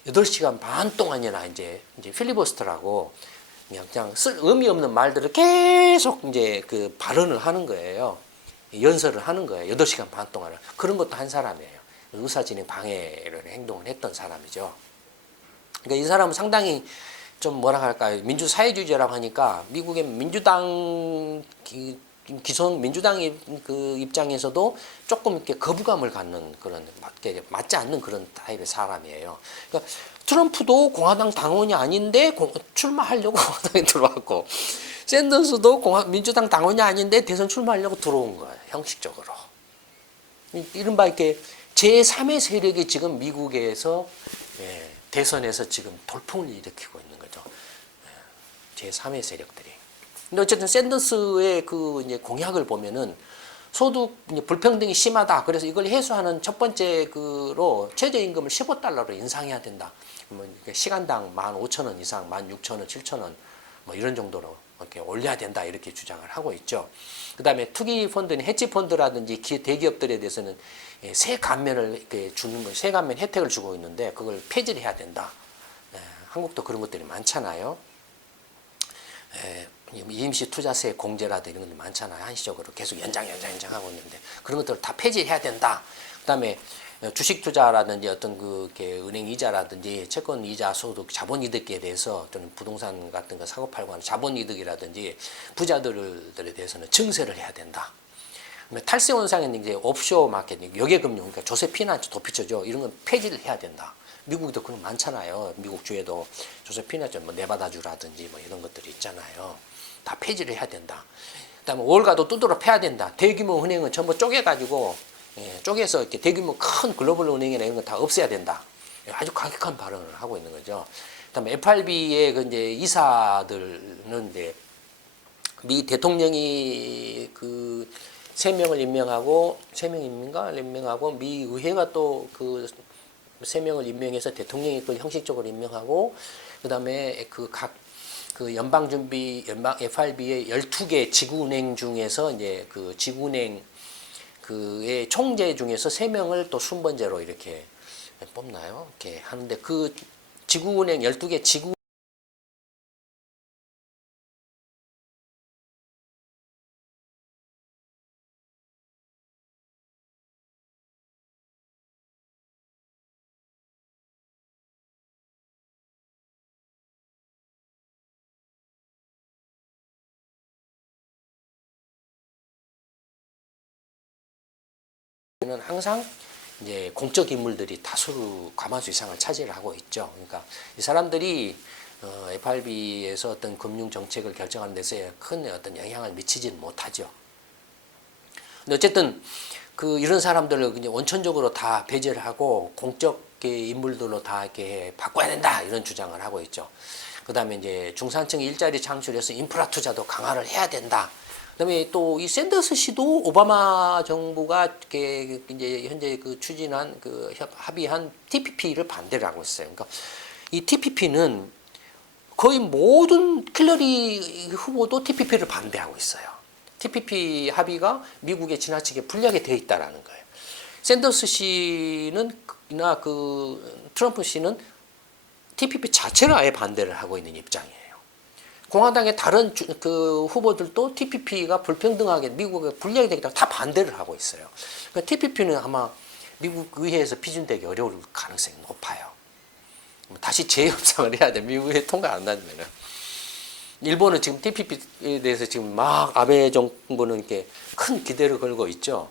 8시간 반 동안이나 이제 필리버스터라고 그냥 의미 없는 말들을 계속 이제 그 발언을 하는 거예요. 연설을 하는 거예요. 8시간 반 동안을. 그런 것도 한 사람이에요. 의사진행 방해를 행동을 했던 사람이죠. 그러니까 이 사람은 상당히 좀 뭐라 할까요? 민주사회주의자라고 하니까 미국의 민주당 기존 민주당의 그 입장에서도 조금 이렇게 거부감을 갖는 그런 맞지 않는 그런 타입의 사람이에요. 그러니까 트럼프도 공화당 당원이 아닌데 출마하려고 공화당에 들어왔고 샌더스도 민주당 당원이 아닌데 대선 출마하려고 들어온 거예요. 형식적으로. 이른바 이렇게 제3의 세력이 지금 미국에서 대선에서 지금 돌풍을 일으키고 있는 거죠. 제3의 세력들이. 근데 어쨌든 샌더스의 그 이제 공약을 보면은 소득 불평등이 심하다. 그래서 이걸 해소하는 첫 번째 그로 최저임금을 15달러로 인상해야 된다. 뭐 시간당 15,000원 이상, 16,000원, 7,000원 뭐 이런 정도로 이렇게 올려야 된다. 이렇게 주장을 하고 있죠. 그다음에 투기 펀드는 헤지 펀드라든지 대기업들에 대해서는 세 감면을 이렇게 주는 거, 세 감면 혜택을 주고 있는데 그걸 폐지를 해야 된다. 한국도 그런 것들이 많잖아요. 임시 투자세 공제라든지 이런 것 많잖아요. 한시적으로 계속 연장하고 있는데 그런 것들을 다 폐지해야 된다. 그다음에 주식 투자라든지 어떤 은행 이자라든지 채권 이자 소득 자본 이득에 대해서 또는 부동산 같은 거 사고 팔고 하는 자본 이득이라든지 부자들에 대해서는 증세를 해야 된다. 탈세 현상에는 이제 옵쇼 마켓, 역외금융, 그러니까 조세 피난처, 도피처죠. 이런 건 폐지를 해야 된다. 미국도 그런 거 많잖아요. 미국 주에도 조세 피난처, 네바다주라든지 이런 것들이 있잖아요. 다 폐지를 해야 된다. 그다음에 월가도 두드러 패야 된다. 대규모 은행은 전부 쪼개가지고 쪼개서 이렇게 대규모 큰 글로벌 은행이나 이런 거 다 없애야 된다. 아주 강력한 발언을 하고 있는 거죠. 그다음에 FRB의 이제 이사들은 이제 미 대통령이 3명을 임명하고 3명인가 임명하고 미 의회가 또 3명을 임명해서 대통령이 그걸 형식적으로 임명하고 그다음에 각 연방 FRB의 12개 지구은행 중에서 이제 지구은행 의 총재 중에서 3명을 또 순번제로 이렇게 뽑나요? 이렇게 하는데 지구은행 12개 지구 는 항상 이제 공적 인물들이 다수 과반수 이상을 차지를 하고 있죠. 그러니까 이 사람들이 FRB에서 어떤 금융 정책을 결정하는 데서 큰 어떤 영향을 미치지는 못하죠. 근데 어쨌든 이런 사람들을 이제 원천적으로 다 배제를 하고 공적 인물들로 다 이렇게 바꿔야 된다 이런 주장을 하고 있죠. 그다음에 이제 중산층 일자리 창출해서 인프라 투자도 강화를 해야 된다. 그다음에 또 이 샌더스 씨도 오바마 정부가 이제 현재 추진한 합의한 TPP를 반대를 하고 있어요. 그러니까 이 TPP는 거의 모든 힐러리 후보도 TPP를 반대하고 있어요. TPP 합의가 미국에 지나치게 불리하게 되어 있다라는 거예요. 샌더스 씨는 트럼프 씨는 TPP 자체를 아예 반대를 하고 있는 입장이에요. 공화당의 다른 후보들도 TPP가 불평등하게 미국에 불리하게 되겠다 다 반대를 하고 있어요. 그러니까 TPP는 아마 미국 의회에서批准되기 어려울 가능성이 높아요. 다시 재협상을 해야 돼. 미국에 통과 안 나면은. 일본은 지금 TPP에 대해서 지금 막 아베 정부는 이렇게 큰 기대를 걸고 있죠.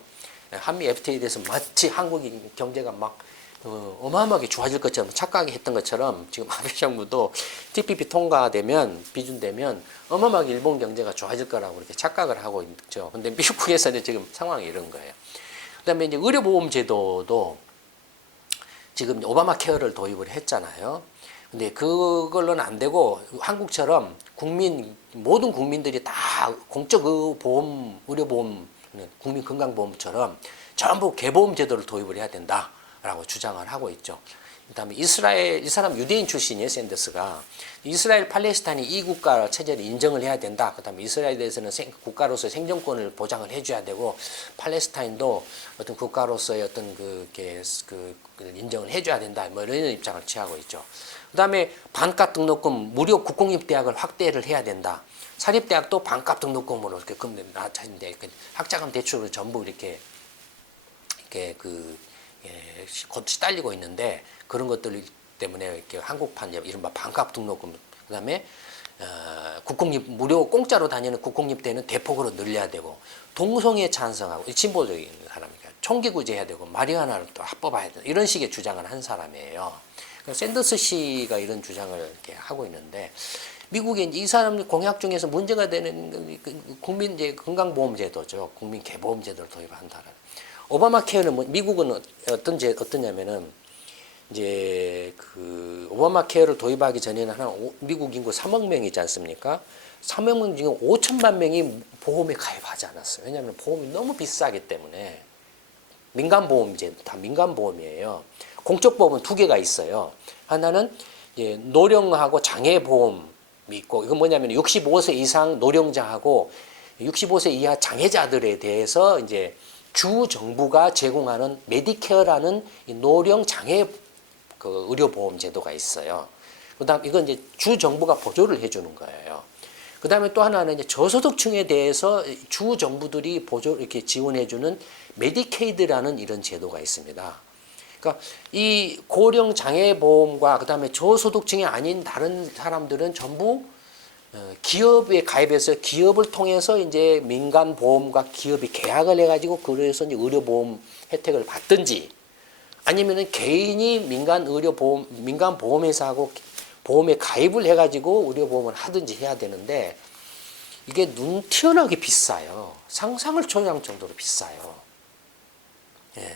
한미 FTA에 대해서 마치 한국이 경제가 막 어마어마하게 좋아질 것처럼 착각하게 했던 것처럼 지금 아베 정부도 TPP 통과되면 비준되면 어마어마하게 일본 경제가 좋아질 거라고 이렇게 착각을 하고 있죠. 근데 미국에서는 지금 상황이 이런 거예요. 그다음에 이제 의료보험 제도도 지금 오바마 케어를 도입을 했잖아요. 근데 그걸로는 안 되고 한국처럼 모든 국민들이 다 공적 의료보험, 국민건강보험처럼 전부 개보험 제도를 도입을 해야 된다라고 주장을 하고 있죠. 그다음에 이 사람 유대인 출신이에요, 샌더스가. 이스라엘 팔레스타인이 이국가 체제를 인정을 해야 된다. 그다음에 이스라엘에 대해서는 국가로서 생존권을 보장을 해줘야 되고 팔레스타인도 어떤 국가로서의 어떤 인정을 해줘야 된다. 이런 입장을 취하고 있죠. 그다음에 반값 등록금 무료 국공립대학을 확대를 해야 된다. 사립대학도 반값 등록금으로 이렇게 낮춰진데 학자금 대출을 전부 이렇게 곧 시달리고 있는데 그런 것들 때문에 이렇게 한국판 이른바 반값 등록금 그다음에 국공립 무료 공짜로 다니는 국공립대는 대폭으로 늘려야 되고 동성애 찬성하고 진보적인 사람이니까 총기구제해야 되고 마리아나를 또 합법화해야 된다 이런 식의 주장을 한 사람이에요. 샌더스 씨가 이런 주장을 이렇게 하고 있는데 미국에 이제 이 사람 공약 중에서 문제가 되는 국민 건강보험제도죠. 국민 개보험제도를 도입한다는. 오바마 케어는 미국은 어떠냐면은 이제 오바마 케어를 도입하기 전에는 미국 인구 3억 명이지 않습니까? 3억 명 중에 5천만 명이 보험에 가입하지 않았어요. 왜냐하면 보험이 너무 비싸기 때문에 민간보험제 다 민간보험이에요. 공적 보험은 2개가 있어요. 하나는 이제 노령하고 장애보험이 있고 이건 뭐냐면 65세 이상 노령자하고 65세 이하 장애자들에 대해서 이제 주 정부가 제공하는 메디케어라는 노령 장애 의료보험 제도가 있어요. 그다음 이건 이제 주 정부가 보조를 해주는 거예요. 그다음에 또 하나는 이제 저소득층에 대해서 주 정부들이 보조 이렇게 지원해주는 메디케이드라는 이런 제도가 있습니다. 그러니까 이 고령 장애 보험과 그다음에 저소득층이 아닌 다른 사람들은 전부 기업에 가입해서 기업을 통해서 이제 민간 보험과 기업이 계약을 해가지고 그래서 이제 의료 보험 혜택을 받든지 아니면은 개인이 민간 보험회사하고 보험에 가입을 해가지고 의료보험을 하든지 해야 되는데 이게 눈 튀어나오게 비싸요. 상상을 초래할 정도로 비싸요. 예,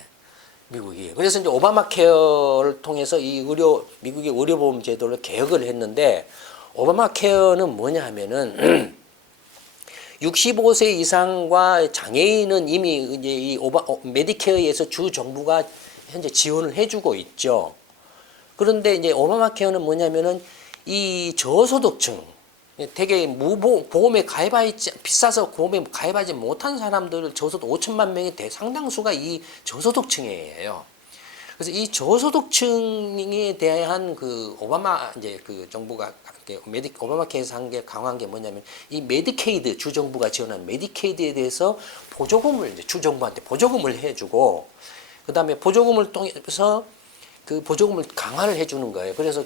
미국이. 그래서 이제 오바마 케어를 통해서 미국의 의료보험 제도를 개혁을 했는데 오바마 케어는 뭐냐 하면은 65세 이상과 장애인은 이미 이제 메디케어에서 주 정부가 현재 지원을 해주고 있죠. 그런데 이제 오바마 케어는 뭐냐면은 이 저소득층, 되게 보험에 비싸서 보험에 가입하지 못한 사람들 저소득 5천만 명의 대상당수가 이 저소득층이에요. 그래서 이 저소득층에 대한 그 오바마 이제 그 정부가 오바마 케어에서 한 게 강화한 게 뭐냐면 이 메디케이드 주정부가 지원한 메디케이드에 대해서 보조금을 이제 주정부한테 보조금을 해주고 그다음에 보조금을 통해서 그 보조금을 강화를 해주는 거예요. 그래서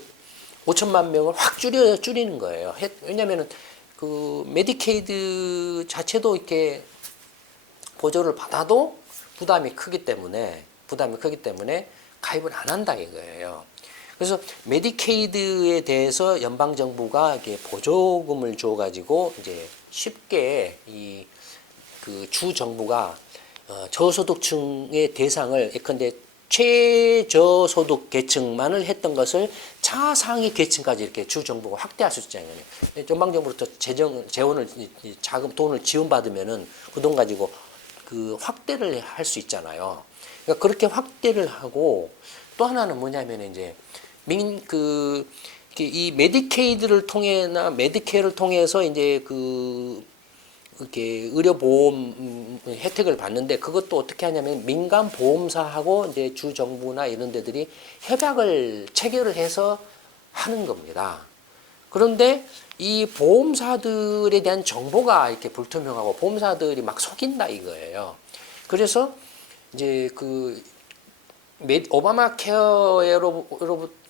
5천만 명을 확 줄이는 거예요. 왜냐면은 그 메디케이드 자체도 이렇게 보조를 받아도 부담이 크기 때문에 가입을 안 한다 이거예요. 그래서 메디케이드에 대해서 연방 정부가 이렇게 보조금을 줘 가지고 이제 쉽게 이 그 주 정부가 저소득층의 대상을 예컨대 최저소득 계층만을 했던 것을 차상위 계층까지 이렇게 주 정부가 확대할 수 있잖아요. 연방 정부로부터 재원을 돈을 지원받으면은 그 돈 가지고 그 확대를 할 수 있잖아요. 그러니까 그렇게 확대를 하고 또 하나는 뭐냐면 이제 이 메디케이드를 통해나 메디케어를 통해서 이제 이렇게 의료보험 혜택을 받는데 그것도 어떻게 하냐면 민간 보험사하고 이제 주 정부나 이런 데들이 협약을 체결을 해서 하는 겁니다. 그런데 이 보험사들에 대한 정보가 이렇게 불투명하고 보험사들이 막 속인다 이거예요. 그래서 이제 오바마 케어로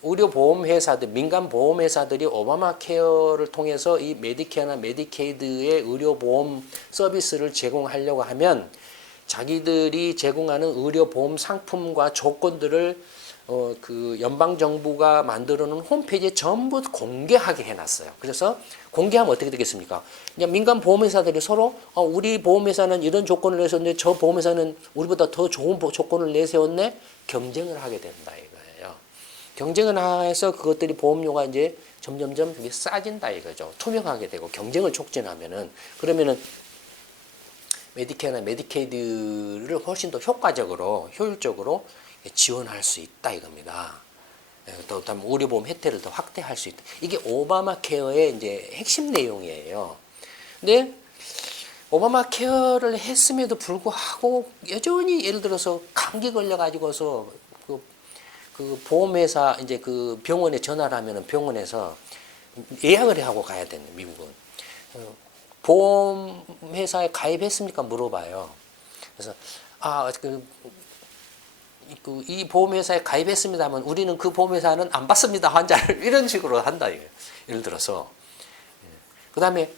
의료 보험 회사들, 민간 보험 회사들이 오바마 케어를 통해서 이 메디케어나 메디케이드의 의료 보험 서비스를 제공하려고 하면 자기들이 제공하는 의료 보험 상품과 조건들을 그 연방 정부가 만들어 놓은 홈페이지에 전부 공개하게 해놨어요. 그래서 공개하면 어떻게 되겠습니까? 그냥 민간 보험회사들이 서로 우리 보험회사는 이런 조건을 내세웠는데 저 보험회사는 우리보다 더 좋은 조건을 내세웠네 경쟁을 하게 된다 이거예요. 경쟁을 해서 그것들이 보험료가 이제 점점점 싸진다 이거죠. 투명하게 되고 경쟁을 촉진하면은 그러면은 메디케어나 메디케이드를 훨씬 더 효율적으로 지원할 수 있다 이겁니다. 또 다음 의료보험 혜택을 더 확대할 수 있다. 이게 오바마 케어의 이제 핵심 내용이에요. 근데 오바마 케어를 했음에도 불구하고 여전히 예를 들어서 감기 걸려 가지고서 그 보험회사 이제 그 병원에 전화를 하면은 병원에서 예약을 하고 가야 되는 미국은 보험회사에 가입했습니까 물어봐요. 그래서 이 보험회사에 가입했습니다 하면 우리는 그 보험회사는 안 받습니다 환자를 이런 식으로 한다 이거예요. 예를 들어서 그 다음에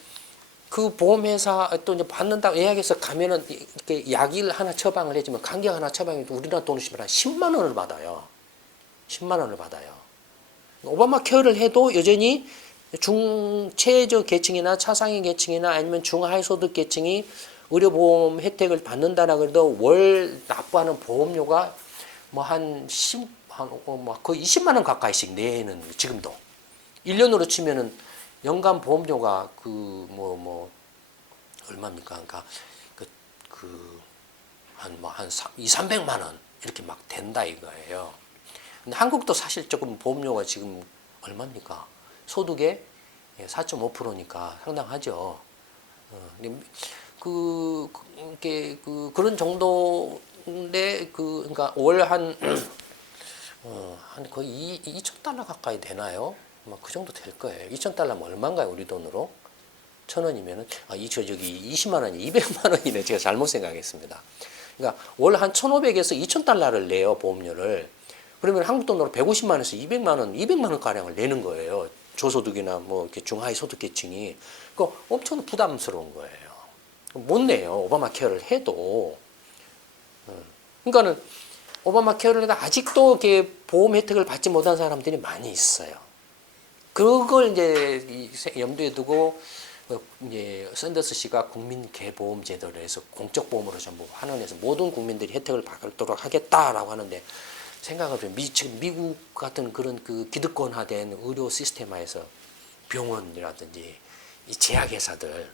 그 보험회사 또 이제 받는다고 예약해서 가면은 이렇게 약을 하나 처방을 해주면 간격 하나 처방해도 우리나라 돈으로 치면 한 10만 원을 받아요. 10만 원을 받아요. 오바마 케어를 해도 여전히 최저 계층이나 차상위 계층이나 아니면 중하위 소득 계층이 의료보험 혜택을 받는다라 그래도 월 납부하는 보험료가 뭐 거의 20만 원 가까이씩 내는 지금도 1년으로 치면은 연간 보험료가 얼마입니까? 그러니까 한 200~300만 원 이렇게 막 된다 이거예요. 근데 한국도 사실 조금 보험료가 지금 얼마입니까? 소득의 4.5%니까 상당하죠. 그런 정도인데 그러니까 월 한 거의 2천 달러 가까이 되나요? 그 정도 될 거예요. 2천 달러면 얼마인가요, 우리 돈으로? 1,000원이면은 저기 20만 원이 200만 원이네. 제가 잘못 생각했습니다. 그러니까 월 한 1,500에서 2,000달러를 내요, 보험료를. 그러면 한국 돈으로 150만 원에서 200만 원 가량을 내는 거예요. 저소득이나 뭐 이렇게 중하위 소득계층이. 그 엄청 부담스러운 거예요. 못 내요. 오바마 케어를 해도. 그러니까는 오바마 케어를 해도 아직도 이렇게 보험 혜택을 받지 못한 사람들이 많이 있어요. 그걸 이제 염두에 두고 이제 샌더스 씨가 국민개보험 제도를 해서 공적 보험으로 전부 환원해서 모든 국민들이 혜택을 받도록 하겠다라고 하는데 생각을 좀 지금 미국 같은 그런 그 기득권화된 의료 시스템화에서 병원이라든지 이 제약회사들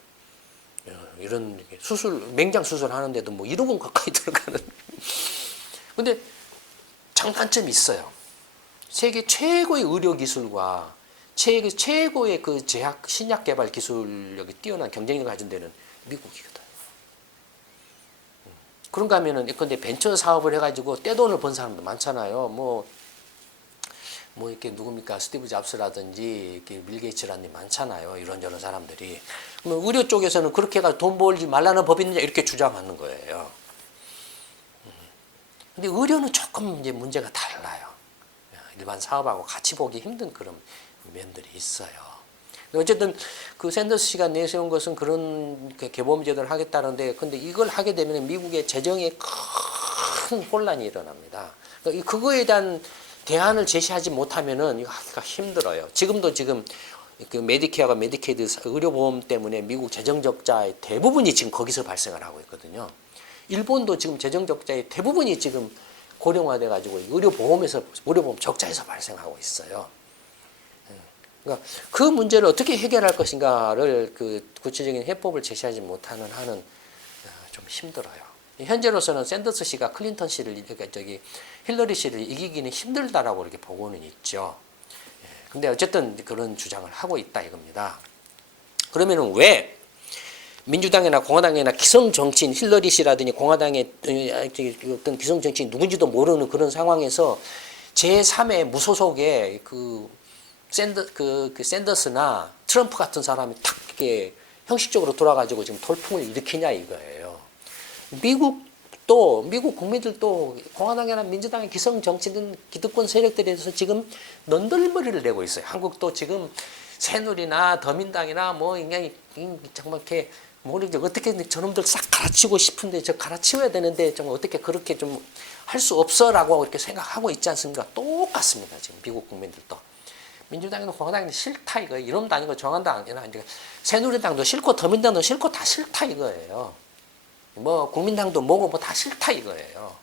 이런 수술 맹장 수술 하는데도 뭐 1억 원 가까이 들어가는. 근데 장단점이 있어요. 세계 최고의 의료 기술과 최고의 그 제약 신약 개발 기술력이 뛰어난 경쟁력을 가진 데는 미국이거든. 그런가 하면은 근데 벤처 사업을 해가지고 떼돈을 번 사람도 많잖아요. 뭐 이렇게 누굽니까 스티브 잡스라든지 이렇게 빌 게이츠라든지 많잖아요. 이런저런 사람들이. 그러면 의료 쪽에서는 그렇게 해가 돈 벌지 말라는 법이 있느냐 이렇게 주장하는 거예요. 근데 의료는 조금 이제 문제가 달라요. 일반 사업하고 같이 보기 힘든 그런 면들이 있어요. 어쨌든 그 샌더스 씨가 내세운 것은 그런 개보험 제도를 하겠다는데, 근데 이걸 하게 되면 미국의 재정에 큰 혼란이 일어납니다. 그거에 대한 대안을 제시하지 못하면은 이거 하기가 힘들어요. 지금 그 메디케어가 메디케이드 의료보험 때문에 미국 재정 적자의 대부분이 지금 거기서 발생을 하고 있거든요. 일본도 지금 재정 적자의 대부분이 지금 고령화돼 가지고 의료보험 적자에서 발생하고 있어요. 그러니까 그 문제를 어떻게 해결할 것인가를 그 구체적인 해법을 제시하지 못하는 한은 좀 힘들어요. 현재로서는 샌더스 씨가 클린턴 씨를 힐러리 씨를 이기기는 힘들다라고 이렇게 보고는 있죠. 근데 어쨌든 그런 주장을 하고 있다 이겁니다. 그러면은 왜 민주당이나 공화당이나 기성 정치인 힐러리 씨라든지 공화당의 어떤 기성 정치인 누군지도 모르는 그런 상황에서 제3의 무소속의 샌더스나 트럼프 같은 사람이 탁 이렇게 형식적으로 돌아가지고 지금 돌풍을 일으키냐 이거예요. 미국 국민들도 공화당이나 민주당의 기성 정치인 기득권 세력들에 대해서 지금 넌덜머리를 내고 있어요. 한국도 지금 새누리나 더민당이나 뭐 그냥 정말 이렇게 모르겠죠. 어떻게 저놈들 싹 갈아치우고 싶은데 저 갈아치워야 되는데 정말 어떻게 그렇게 좀 할 수 없어라고 이렇게 생각하고 있지 않습니까? 똑같습니다. 지금 미국 국민들도. 민주당이나 공화당이 싫다 이거. 이놈도 아니고 정한당이나 새누리당도 싫고 더민당도 싫고 다 싫다 이거예요. 뭐 국민당도 뭐고 뭐 다 싫다 이거예요.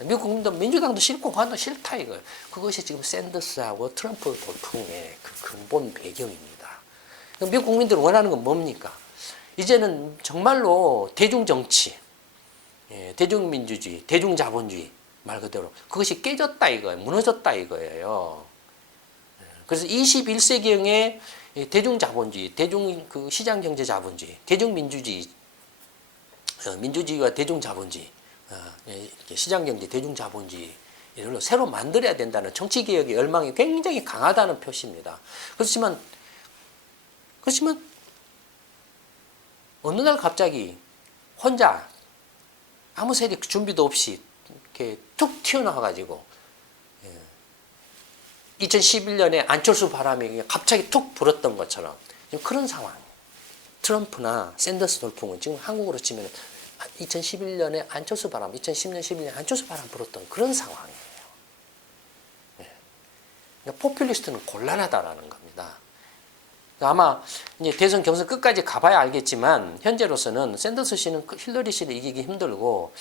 미국 국민도 민주당도 싫고 공화당도 싫다 이거예요. 그것이 지금 샌더스하고 트럼프 돌풍의 그 근본 배경입니다. 미국 국민들이 원하는 건 뭡니까? 이제는 정말로 대중정치, 대중민주주의, 대중자본주의 말 그대로 그것이 깨졌다 이거예요. 무너졌다 이거예요. 그래서 21세기형의 대중자본주의, 그 시장경제자본주의, 대중민주주의, 민주주의와 대중자본주의, 시장경제, 대중자본주의 이걸로 새로 만들어야 된다는 정치개혁의 열망이 굉장히 강하다는 표시입니다. 그렇지만 어느 날 갑자기 혼자 아무 세력 준비도 없이 이렇게 툭 튀어나와가지고 2011년에 안철수 바람이 갑자기 툭 불었던 것처럼 그런 상황. 트럼프나 샌더스 돌풍은 지금 한국으로 치면 2011년에 안철수 바람, 2010년, 11년 안철수 바람 불었던 그런 상황이에요. 그러니까 포퓰리스트는 곤란하다라는 겁니다. 아마 이제 대선 경선 끝까지 가봐야 알겠지만 현재로서는 샌더스 씨는 힐러리 씨를 이기기 힘들고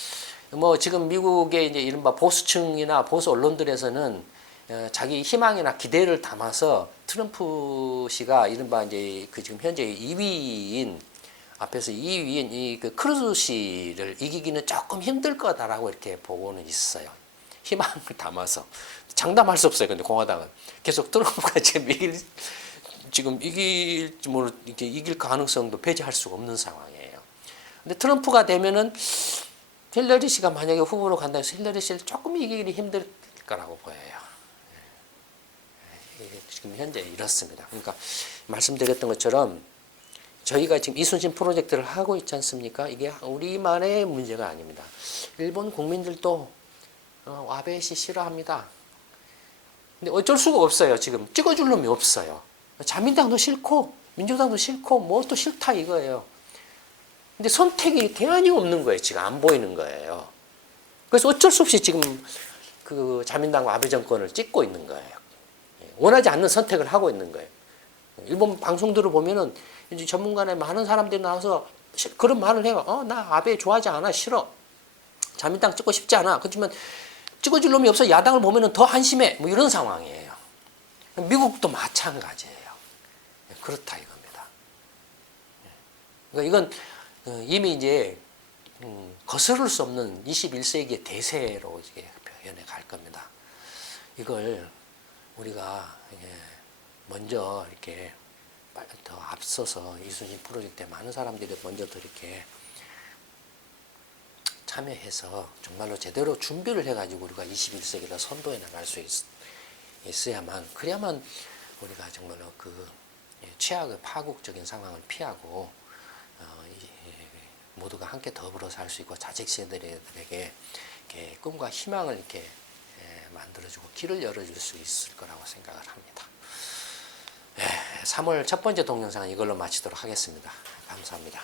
뭐 지금 미국의 이제 이른바 보수층이나 보수 언론들에서는 자기 희망이나 기대를 담아서 트럼프 씨가 이른바 이제 그 지금 현재 2위인 앞에서 2위인 이 그 크루즈 씨를 이기기는 조금 힘들 거다라고 이렇게 보고는 있어요. 희망을 담아서 장담할 수 없어요. 근데 공화당은 계속 트럼프가 지금 이길지 이렇게 이길 가능성도 배제할 수가 없는 상황이에요. 근데 트럼프가 되면은 힐러리 씨가 만약에 후보로 간다 해서 힐러리 씨를 조금 이기기 힘들 거라고 보여요. 지금 현재 이렇습니다. 그러니까 말씀드렸던 것처럼 저희가 지금 이순신 프로젝트를 하고 있지 않습니까? 이게 우리만의 문제가 아닙니다. 일본 국민들도 아베 씨 싫어합니다. 근데 어쩔 수가 없어요. 지금 찍어줄 놈이 없어요. 자민당도 싫고 민주당도 싫고 뭐 또 싫다 이거예요. 근데 선택이 대안이 없는 거예요. 지금 안 보이는 거예요. 그래서 어쩔 수 없이 지금 그 자민당과 아베 정권을 찍고 있는 거예요. 원하지 않는 선택을 하고 있는 거예요. 일본 방송들을 보면은 이제 전문가나 많은 사람들이 나와서 그런 말을 해요. 나 아베 좋아하지 않아. 싫어. 자민당 찍고 싶지 않아. 그렇지만 찍어줄 놈이 없어. 야당을 보면은 더 한심해. 뭐 이런 상황이에요. 미국도 마찬가지예요. 그렇다 이겁니다. 그러니까 이건 이미 이제 거스를 수 없는 21세기의 대세로 이제 표현해 갈 겁니다. 이걸 우리가 먼저 이렇게 더 앞서서 이순신 프로젝트에 많은 사람들이 먼저 더 이렇게 참여해서 정말로 제대로 준비를 해가지고 우리가 21세기를 선도해 나갈 수 있어야만, 그래야만 우리가 정말로 그 최악의 파국적인 상황을 피하고 모두가 함께 더불어 살 수 있고 자식 세대들에게 꿈과 희망을 이렇게 만들어주고 길을 열어줄 수 있을 거라고 생각을 합니다. 3월 첫 번째 동영상은 이걸로 마치도록 하겠습니다. 감사합니다.